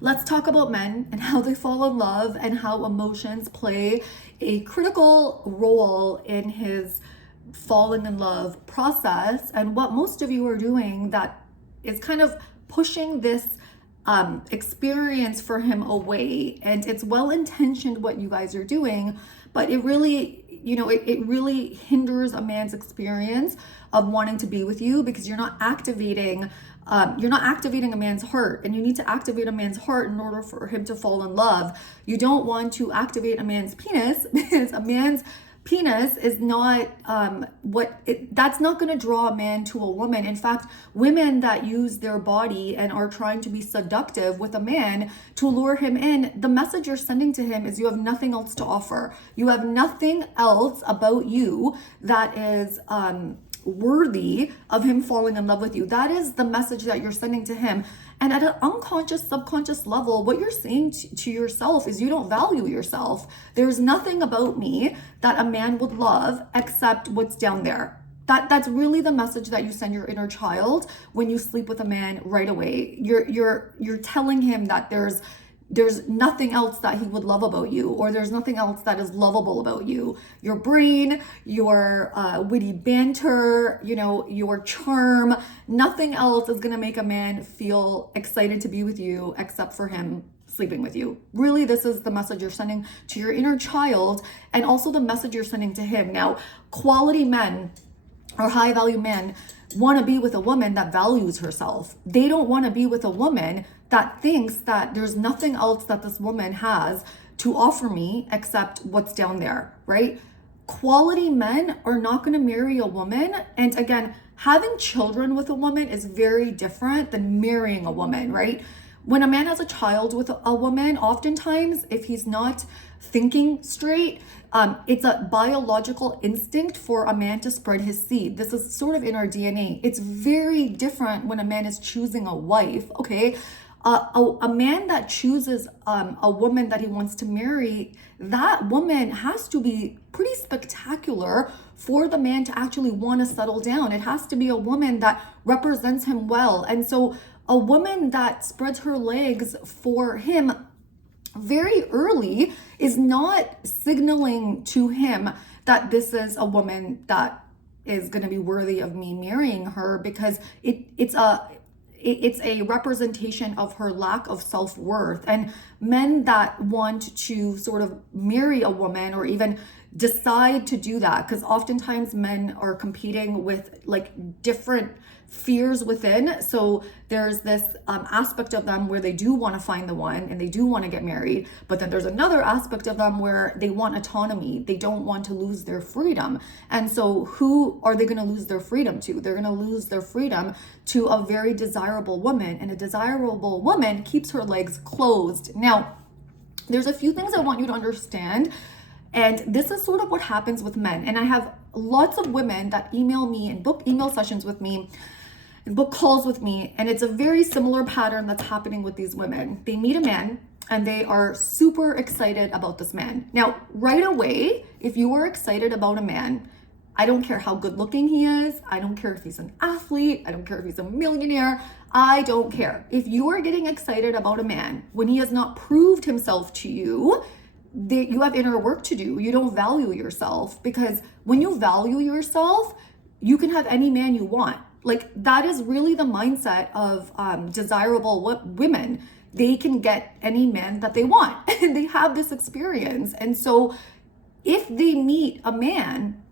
let's talk about men and how they fall in love and how emotions play a critical role in his falling in love process, and what most of you are doing that is kind of pushing this experience for him away. And it's well intentioned what you guys are doing, but it really, it really hinders a man's experience of wanting to be with you, because you're not activating a man's heart, and you need to activate a man's heart in order for him to fall in love. You don't want to activate a man's penis because a man's penis is not that's not going to draw a man to a woman. In fact, women that use their body and are trying to be seductive with a man to lure him in, the message you're sending to him is you have nothing else to offer. You have nothing else about you that is worthy of him falling in love with you. That is the message that you're sending to him. And at an unconscious, subconscious level, what you're saying to yourself is you don't value yourself. There's nothing about me that a man would love except what's down there. That's really the message that you send your inner child when you sleep with a man right away. You're telling him that there's nothing else that he would love about you, or there's nothing else that is lovable about you. Your brain, your witty banter, your charm, nothing else is gonna make a man feel excited to be with you except for him sleeping with you. Really, this is the message you're sending to your inner child, and also the message you're sending to him. Now, quality men or high value men want to be with a woman that values herself. They don't want to be with a woman that thinks that there's nothing else that this woman has to offer me except what's down there, right? Quality men are not going to marry a woman. And again, having children with a woman is very different than marrying a woman, right? When a man has a child with a woman, oftentimes, if he's not thinking straight, it's a biological instinct for a man to spread his seed. This is sort of in our DNA. It's very different when a man is choosing a wife, okay? A man that chooses a woman that he wants to marry, that woman has to be pretty spectacular for the man to actually want to settle down. It has to be a woman that represents him well. And so a woman that spreads her legs for him very early is not signaling to him that this is a woman that is going to be worthy of me marrying her, because it's a representation of her lack of self-worth. And men that want to sort of marry a woman or even decide to do that, because oftentimes men are competing with like different fears within. So there's this aspect of them where they do want to find the one and they do want to get married, but then there's another aspect of them where they want autonomy. They don't want to lose their freedom. And so who are they going to lose their freedom to? They're going to lose their freedom to a very desirable woman, and a desirable woman keeps her legs closed. Now, there's a few things I want you to understand. And this is sort of what happens with men. And I have lots of women that email me and book email sessions with me and book calls with me. And it's a very similar pattern that's happening with these women. They meet a man and they are super excited about this man. Now, right away, if you are excited about a man, I don't care how good looking he is. I don't care if he's an athlete. I don't care if he's a millionaire. I don't care. If you are getting excited about a man when he has not proved himself to you, you have inner work to do. You don't value yourself, because when you value yourself, you can have any man you want. Like, that is really the mindset of desirable women. They can get any man that they want, and they have this experience. And so if they meet a man,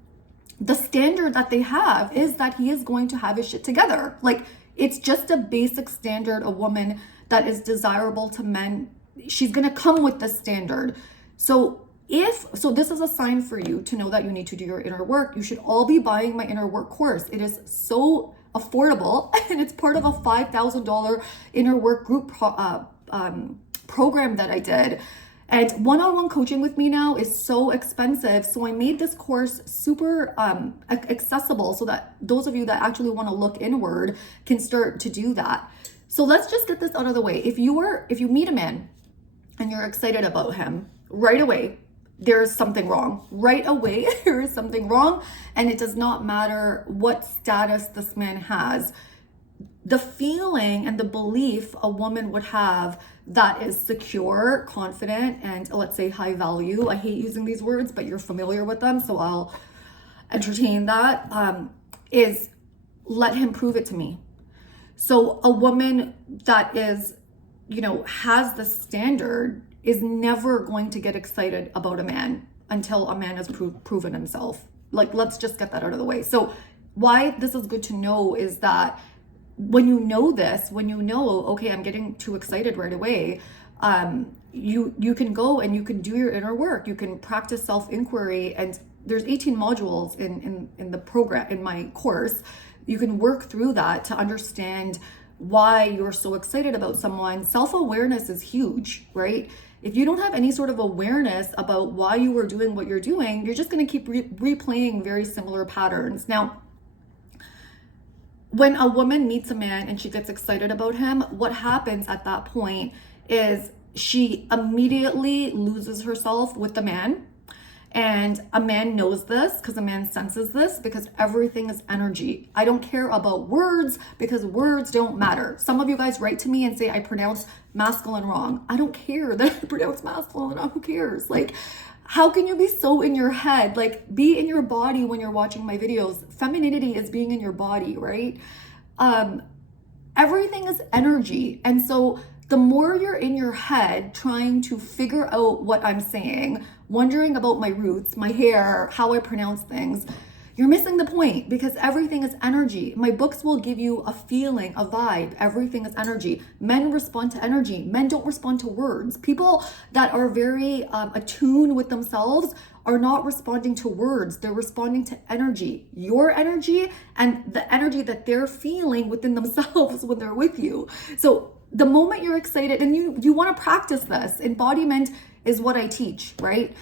the standard that they have is that he is going to have his shit together. Like, it's just a basic standard. A woman that is desirable to men, she's going to come with this standard. So this is a sign for you to know that you need to do your inner work. You should all be buying my inner work course. It is so affordable, and it's part of a $5,000 inner work group program that I did. And one-on-one coaching with me now is so expensive. So I made this course super accessible so that those of you that actually want to look inward can start to do that. So let's just get this out of the way. If you meet a man and you're excited about him, right away, there's something wrong. Right away, there is something wrong. And it does not matter what status this man has. the feeling and the belief a woman would have that is secure, confident, and let's say high value. I hate using these words, but you're familiar with them, so I'll entertain that. Is let him prove it to me. So a woman that is, has the standard is never going to get excited about a man until a man has proven himself. Like, let's just get that out of the way. So why this is good to know is that when you know this, okay, I'm getting too excited right away, you can go and you can do your inner work. You can practice self-inquiry, and there's 18 modules in the program, in my course. You can work through that to understand why you're so excited about someone. Self-awareness is huge, right? If you don't have any sort of awareness about why you were doing what you're doing, you're just going to keep replaying very similar patterns. Now, when a woman meets a man and she gets excited about him, what happens at that point is she immediately loses herself with the man. And a man knows this because a man senses this, because everything is energy. I don't care about words because words don't matter. Some of you guys write to me and say I pronounce masculine wrong. I don't care that I pronounce masculine wrong. Who cares? Like, how can you be so in your head? Like, be in your body when you're watching my videos. Femininity is being in your body, right? Everything is energy. And so the more you're in your head trying to figure out what I'm saying, wondering about my roots, my hair, how I pronounce things, you're missing the point, because everything is energy. My books will give you a feeling, a vibe. Everything is energy. Men respond to energy. Men don't respond to words. People that are very attuned with themselves are not responding to words. They're responding to energy. Your energy and the energy that they're feeling within themselves when they're with you. So the moment you're excited, and you want to practice this, embodiment is what I teach, right?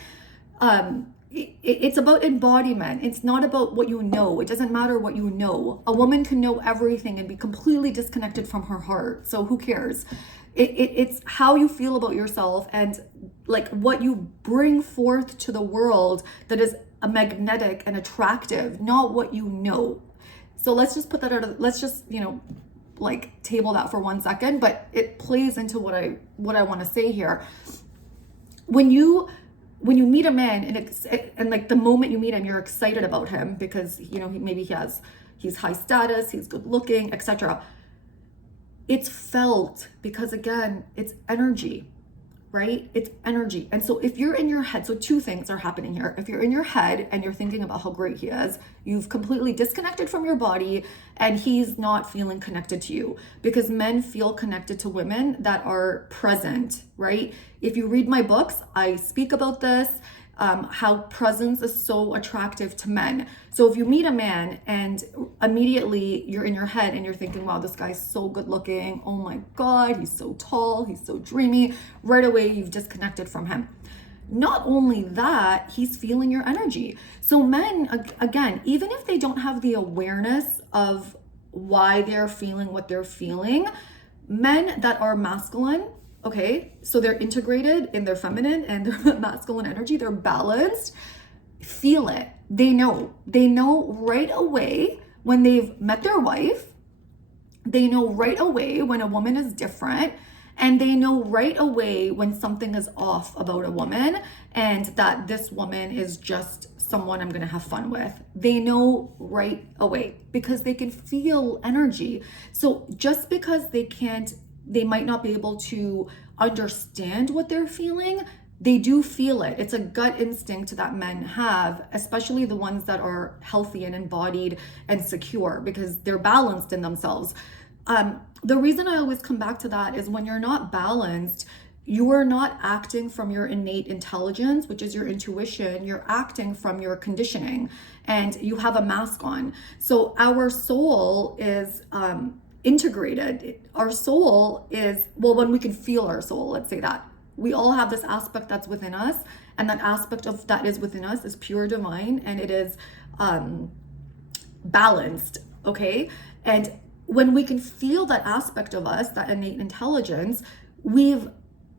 It's about embodiment. It's not about what you know. It doesn't matter what you know. A woman can know everything and be completely disconnected from her heart. So who cares? It's how you feel about yourself and like what you bring forth to the world that is a magnetic and attractive, not what you know. So let's just put that out of, let's just, like table that for 1 second, but it plays into what I want to say here. When you meet a man and like the moment you meet him, you're excited about him because he's high status, he's good looking, etc. It's felt because, again, it's energy, right? It's energy. And so if you're in your head, so two things are happening here. If you're in your head and you're thinking about how great he is, you've completely disconnected from your body and he's not feeling connected to you, because men feel connected to women that are present, right? If you read my books, I speak about this, how presence is so attractive to men. So if you meet a man and immediately you're in your head and you're thinking, wow, this guy's so good looking. Oh my God, he's so tall. He's so dreamy. Right away, you've disconnected from him. Not only that, he's feeling your energy. So men, again, even if they don't have the awareness of why they're feeling what they're feeling, men that are masculine, okay, so they're integrated in their feminine and their masculine energy, they're balanced, feel it. They know right away when they've met their wife. They know right away when a woman is different, and they know right away when something is off about a woman and that this woman is just someone I'm gonna have fun with. They know right away because they can feel energy. So just because they might not be able to understand what they're feeling, they do feel it. It's a gut instinct that men have, especially the ones that are healthy and embodied and secure, because they're balanced in themselves. The reason I always come back to that is when you're not balanced, you are not acting from your innate intelligence, which is your intuition. You're acting from your conditioning, and you have a mask on. So our soul is integrated. Our soul is, well, when we can feel our soul, let's say that. We all have this aspect that's within us, and that aspect of that is within us is pure divine, and it is balanced, okay? And when we can feel that aspect of us, that innate intelligence, we've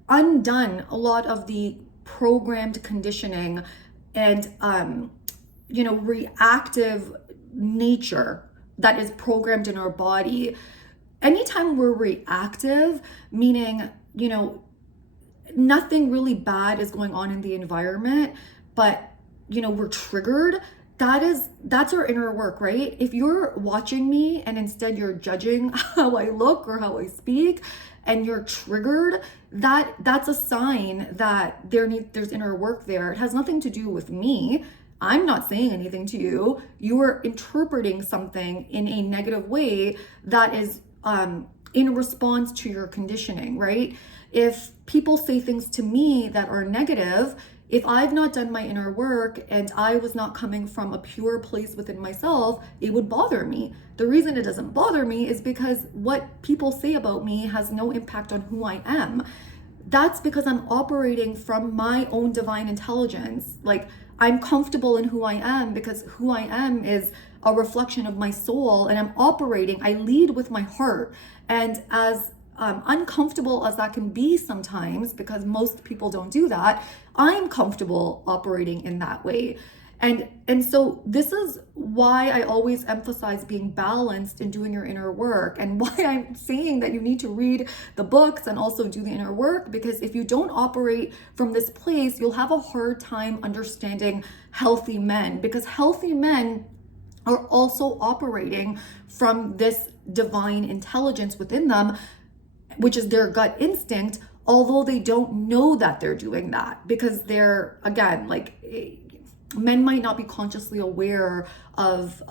undone a lot of the programmed conditioning and reactive nature that is programmed in our body. anytime we're reactive, meaning, nothing really bad is going on in the environment, but we're triggered, that's our inner work, right? If you're watching me and instead you're judging how I look or how I speak and you're triggered, that's a sign that there's inner work there. It has nothing to do with me. I'm not saying anything to you. You are interpreting something in a negative way that is in response to your conditioning, right? If people say things to me that are negative, if I've not done my inner work and I was not coming from a pure place within myself, it would bother me. The reason it doesn't bother me is because what people say about me has no impact on who I am. That's because I'm operating from my own divine intelligence. Like, I'm comfortable in who I am because who I am is a reflection of my soul, and I lead with my heart. And as uncomfortable as that can be sometimes, because most people don't do that, I'm comfortable operating in that way. And so this is why I always emphasize being balanced and doing your inner work, and why I'm saying that you need to read the books and also do the inner work, because if you don't operate from this place, you'll have a hard time understanding healthy men, because healthy men are also operating from this divine intelligence within them, which is their gut instinct, although they don't know that they're doing that, because they're, again, like, men might not be consciously aware of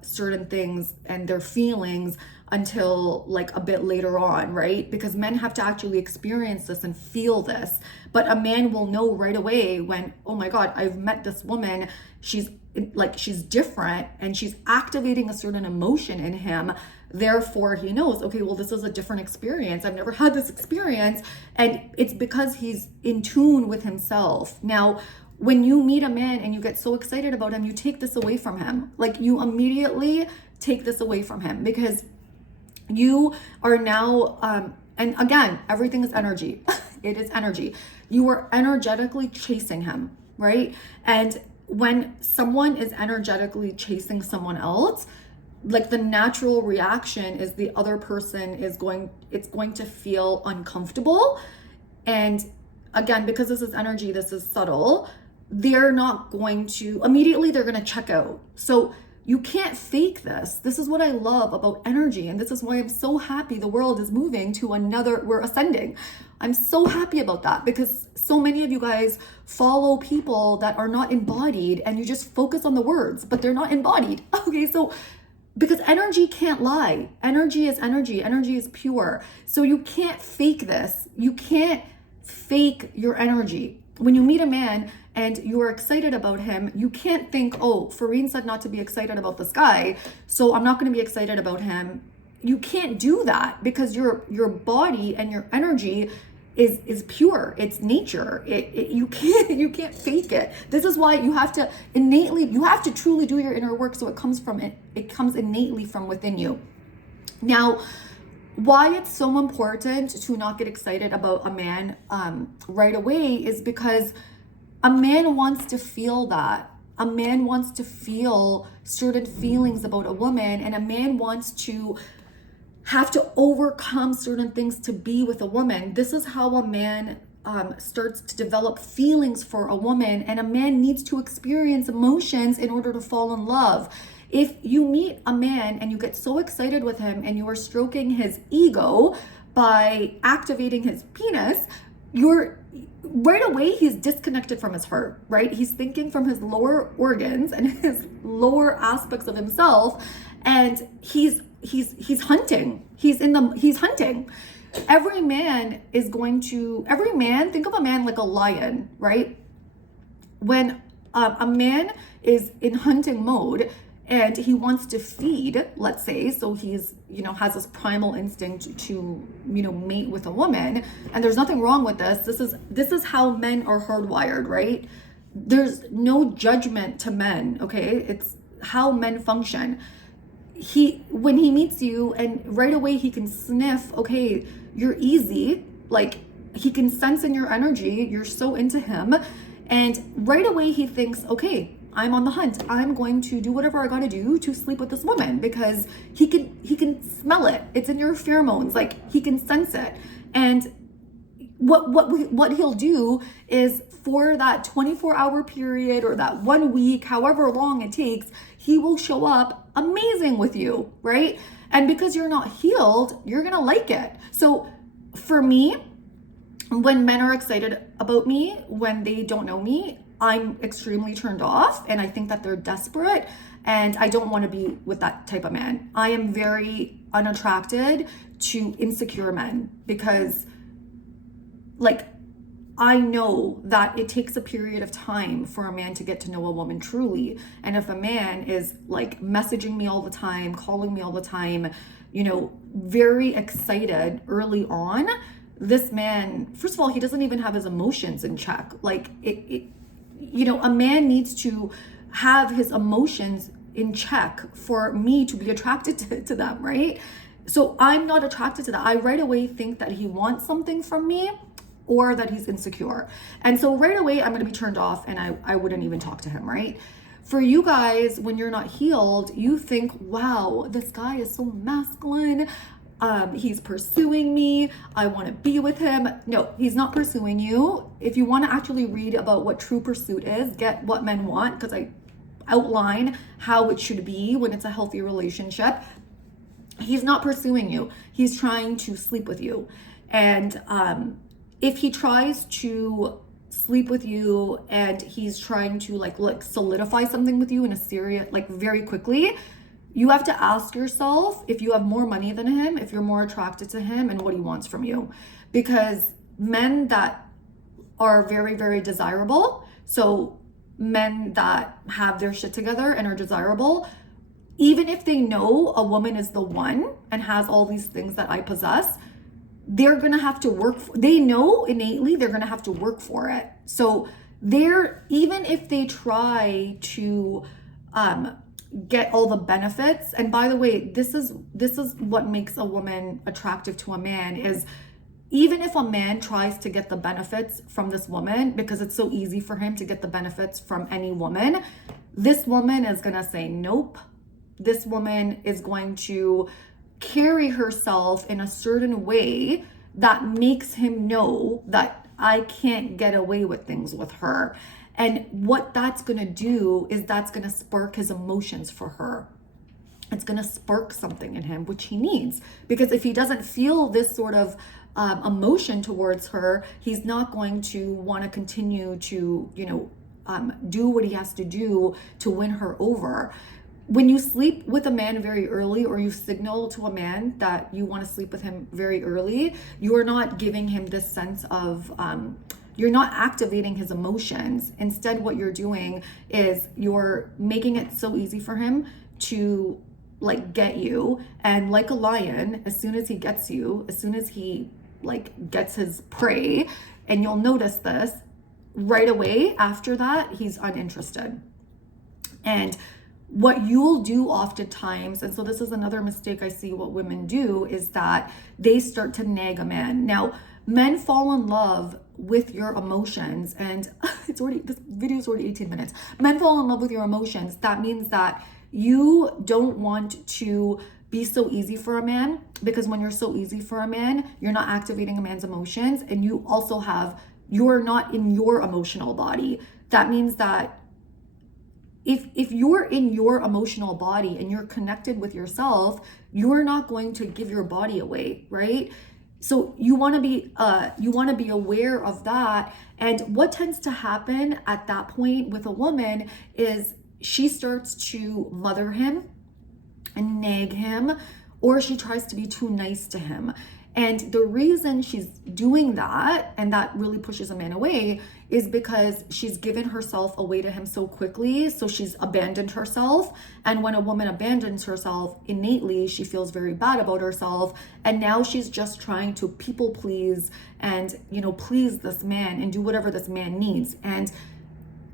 certain things and their feelings until like a bit later on, right? Because men have to actually experience this and feel this. But a man will know right away when, oh my God, I've met this woman, she's different and she's activating a certain emotion in him. Therefore, he knows, okay, well, this is a different experience. I've never had this experience. And it's because he's in tune with himself. Now, when you meet a man and you get so excited about him, you take this away from him. Like, you immediately take this away from him, because you are now, and again, everything is energy. It is energy. You are energetically chasing him, right? And when someone is energetically chasing someone else, like, the natural reaction is the other person is going to feel uncomfortable. And again, because this is energy, this is subtle, they're not going to, immediately they're going to check out. So you can't fake this. This is what I love about energy. And this is why I'm so happy the world is moving to we're ascending. I'm so happy about that, because so many of you guys follow people that are not embodied and you just focus on the words, but they're not embodied. Okay, so because energy can't lie. Energy is energy. Energy is pure. So you can't fake this. You can't fake your energy. When you meet a man and you are excited about him, you can't think, oh, Fareen said not to be excited about this guy, so I'm not going to be excited about him. You can't do that, because your body and your energy is pure. It's nature. You can't fake it. This is why you have to truly do your inner work, so it comes innately from within you. Now, why it's so important to not get excited about a man right away is because a man wants to feel that. A man wants to feel certain feelings about a woman, and a man wants to have to overcome certain things to be with a woman. This is how a man starts to develop feelings for a woman, and a man needs to experience emotions in order to fall in love. If you meet a man and you get so excited with him and you are stroking his ego by activating his penis, right away he's disconnected from his heart, right? He's thinking from his lower organs and his lower aspects of himself, and he's hunting. He's hunting. Every man, think of a man like a lion, right? When a man is in hunting mode and he wants to feed, let's say, so he's, has this primal instinct to, mate with a woman, and there's nothing wrong with this. This is how men are hardwired, right? There's no judgment to men, okay? It's how men function. When he meets you, and right away he can sniff, okay, you're easy, like, he can sense in your energy, you're so into him, and right away he thinks, okay, I'm on the hunt. I'm going to do whatever I gotta do to sleep with this woman because he can smell it. It's in your pheromones. Like, he can sense it. And what he'll do is, for that 24-hour period or that 1 week, however long it takes, he will show up amazing with you, right? And because you're not healed, you're gonna like it. So for me, when men are excited about me, when they don't know me, I'm extremely turned off, and I think that they're desperate, and I don't want to be with that type of man. I am very unattracted to insecure men because, like, I know that it takes a period of time for a man to get to know a woman truly. And if a man is like messaging me all the time, calling me all the time, very excited early on, this man, first of all, he doesn't even have his emotions in check. Like, a man needs to have his emotions in check for me to be attracted to them, right? So I'm not attracted to that. I right away think that he wants something from me, or that he's insecure. And so right away, I'm gonna be turned off, and I wouldn't even talk to him, right? For you guys, when you're not healed, you think, wow, this guy is so masculine. He's pursuing me. I wanna be with him. No, he's not pursuing you. If you wanna actually read about what true pursuit is, get What Men Want, because I outline how it should be when it's a healthy relationship. He's not pursuing you. He's trying to sleep with you. And if he tries to sleep with you and he's trying to like solidify something with you in a serious, like very quickly, you have to ask yourself if you have more money than him, if you're more attracted to him, and what he wants from you. Because men that are very, very desirable, so men that have their shit together and are desirable, even if they know a woman is the one and has all these things that I possess, they're gonna have to work they know innately they're gonna have to work for it. So even if they try to get all the benefits, and by the way, this is what makes a woman attractive to a man, is even if a man tries to get the benefits from this woman, because it's so easy for him to get the benefits from any woman, this woman is gonna say nope. This woman is going to carry herself in a certain way that makes him know that I can't get away with things with her. And what that's going to do is that's going to spark his emotions for her. It's going to spark something in him, which he needs. Because if he doesn't feel this sort of emotion towards her, he's not going to want to continue to, do what he has to do to win her over. When you sleep with a man very early, or you signal to a man that you want to sleep with him very early, you are not giving him this sense of, you're not activating his emotions. Instead, what you're doing is you're making it so easy for him to like get you. And like a lion, as soon as he gets you, as soon as he like gets his prey, and you'll notice this right away after that, he's uninterested. And what you'll do oftentimes, and so this is another mistake I see what women do, is that they start to nag a man. Now, men fall in love with your emotions, and this video is already 18 minutes. Men fall in love with your emotions. That means that you don't want to be so easy for a man, because when you're so easy for a man, you're not activating a man's emotions, and you're not in your emotional body. That means that if you're in your emotional body and you're connected with yourself, you're not going to give your body away, right? So you want to be aware of that. And what tends to happen at that point with a woman is she starts to mother him and nag him, or she tries to be too nice to him. And the reason she's doing that, and that really pushes a man away, is because she's given herself away to him so quickly. So she's abandoned herself. And when a woman abandons herself, innately, she feels very bad about herself. And now she's just trying to people please and, please this man and do whatever this man needs. And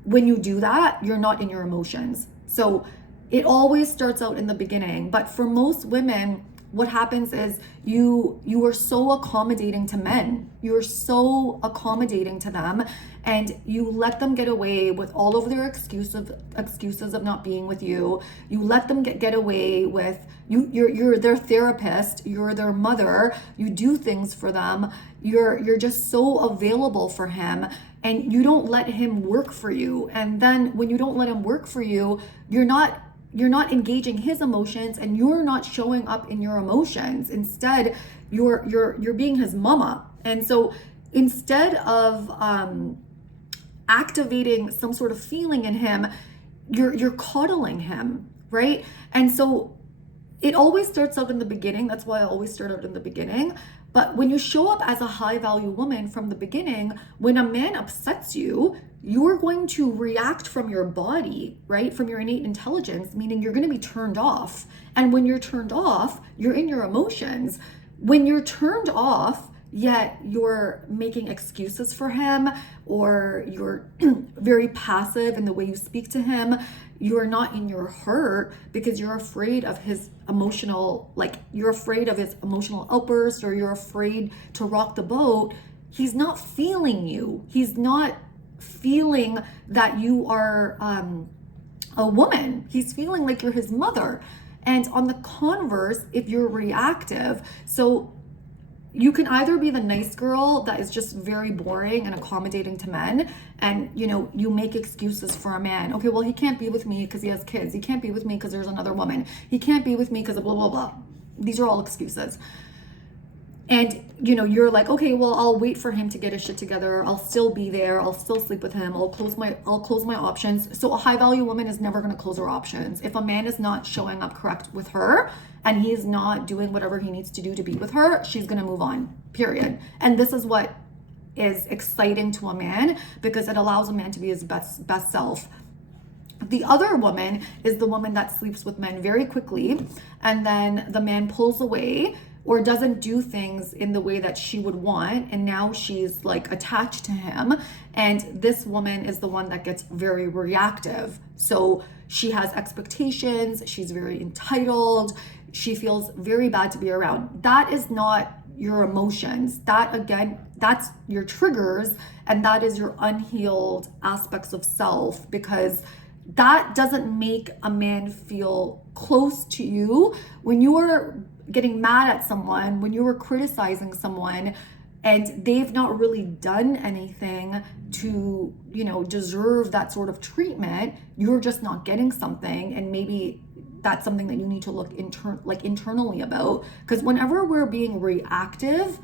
when you do that, you're not in your emotions. So it always starts out in the beginning. But for most women, what happens is you are so accommodating to men. You're so accommodating to them, and you let them get away with all of their excuses of not being with you. You let them get away with you're their therapist, you're their mother, you do things for them. You're just so available for him, and you don't let him work for you. And then when you don't let him work for you, you're not engaging his emotions, and you're not showing up in your emotions. Instead, you're being his mama. And so instead of activating some sort of feeling in him, you're coddling him, right? And so it always starts out in the beginning. That's why I always start out in the beginning. But when you show up as a high value woman from the beginning, when a man upsets you, you're going to react from your body, right? From your innate intelligence, meaning you're going to be turned off. And when you're turned off, you're in your emotions. When you're turned off, yet you're making excuses for him, or you're very passive in the way you speak to him, you're not in your heart because you're afraid of his emotional, you're afraid of his emotional outburst, or you're afraid to rock the boat. He's not feeling you. He's not feeling that you are a woman. He's feeling like you're his mother. And on the converse, if you're reactive, so you can either be the nice girl that is just very boring and accommodating to men, and you make excuses for a man. Okay, well, he can't be with me because he has kids. He can't be with me because there's another woman. He can't be with me because of blah, blah, blah. These are all excuses. And you're like, okay, well, I'll wait for him to get his shit together. I'll still be there. I'll still sleep with him. I'll close my options. So a high value woman is never going to close her options. If a man is not showing up correct with her, and he's not doing whatever he needs to do to be with her, she's going to move on, period. And this is what is exciting to a man, because it allows a man to be his best self. The other woman is the woman that sleeps with men very quickly, and then the man pulls away or doesn't do things in the way that she would want, and now she's attached to him. And this woman is the one that gets very reactive. So she has expectations, she's very entitled, she feels very bad to be around. That is not your emotions. That, again, that's your triggers, and that is your unhealed aspects of self, because that doesn't make a man feel close to you. When you are getting mad at someone, when you were criticizing someone, and they've not really done anything to, deserve that sort of treatment, you're just not getting something. And maybe that's something that you need to look internally about. Because whenever we're being reactive,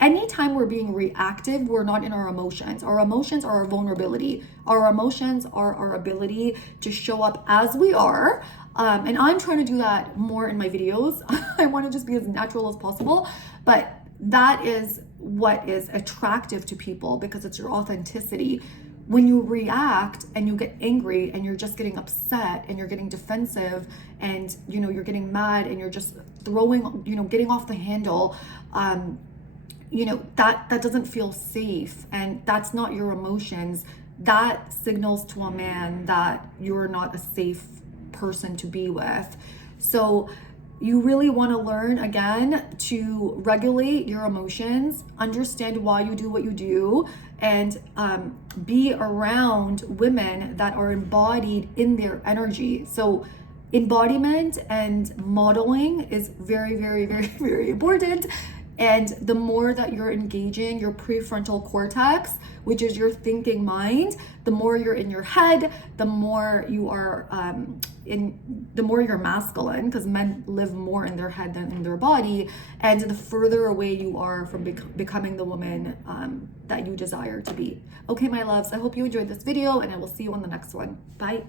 anytime we're being reactive, we're not in our emotions. Our emotions are our vulnerability. Our emotions are our ability to show up as we are. And I'm trying to do that more in my videos. I want to just be as natural as possible. But that is what is attractive to people, because it's your authenticity. When you react and you get angry and you're just getting upset and you're getting defensive and you're getting mad and you're just throwing, getting off the handle, that doesn't feel safe, and that's not your emotions. That signals to a man that you're not a safe person to be with. So you really want to learn, again, to regulate your emotions, understand why you do what you do, and be around women that are embodied in their energy. So embodiment and modeling is very, very, very, very important. And the more that you're engaging your prefrontal cortex, which is your thinking mind, the more you're in your head, the more you are the more you're masculine, because men live more in their head than in their body, and the further away you are from becoming the woman that you desire to be. Okay, my loves, I hope you enjoyed this video, and I will see you on the next one. Bye.